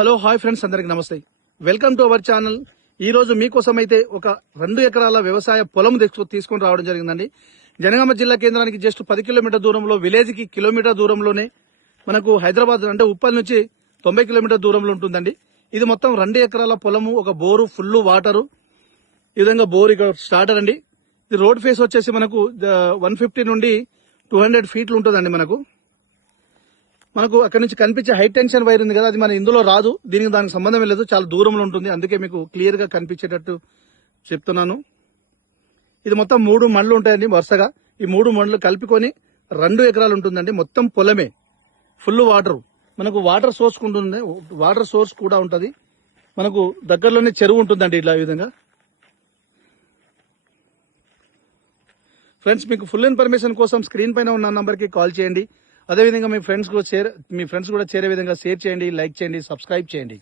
Hello hi friends, అందరికి నమస్తే. Welcome to our channel. ఈ రోజు మీకోసం అయితే ఒక 2 ఎకరాల వ్యవసాయ పొలం తీసుకొని రావడం జరిగిందండి. జనగామ జిల్లా కేంద్రానికి జస్ట్ 10 కిలోమీటర్ దూరంలో, విలేజ్ కి కిలోమీటర్ దూరంలోనే మనకు హైదరాబాద్ అంటే ఉప్పల్ నుంచి 90 కిలోమీటర్ దూరంలో ఉంటుందండి. ఇది మొత్తం 2 ఎకరాల పొలము, ఒక బోరు, ఫుల్ వాటరు. ఈ విధంగా బోర్ ఇక్కడ స్టార్టర్ అండి. ఇది రోడ్ ఫేస్ వచ్చేసి మనకు 150 నుండి 200 ఫీట్లు ఉంటుందండి. మనకు అక్కడ నుంచి కనిపించే హై టెన్షన్ వైర్ ఉంది కదా, అది మన ఇందులో రాదు. దానికి సంబంధం లేదు, చాలా దూరంలో ఉంటుంది. అందుకే మీకు క్లియర్ గా కనిపించేటట్టు చెప్తున్నాను. ఇది మొత్తం 3 మండలు ఉంటాయండి వరుసగా. ఈ 3 మండలు కలుపుకొని 2 ఎకరాలు ఉంటుందండి. మొత్తం పొలమే, ఫుల్ వాటర్. మనకు వాటర్ సోర్స్ కూడా ఉంటుంది. మనకు దగ్గరలోనే చెరువు ఉంటుందండి. ఇలా ఈ విధంగా ఫ్రెండ్స్, మీకు ఫుల్ ఇన్ఫర్మేషన్ కోసం స్క్రీన్ పైన ఉన్న నంబర్కి కాల్ చేయండి. అదేవిధంగా మీ ఫ్రెండ్స్ కూడా చేరే విధంగా షేర్ చేయండి, లైక్ చేయండి, సబ్స్క్రైబ్ చేయండి.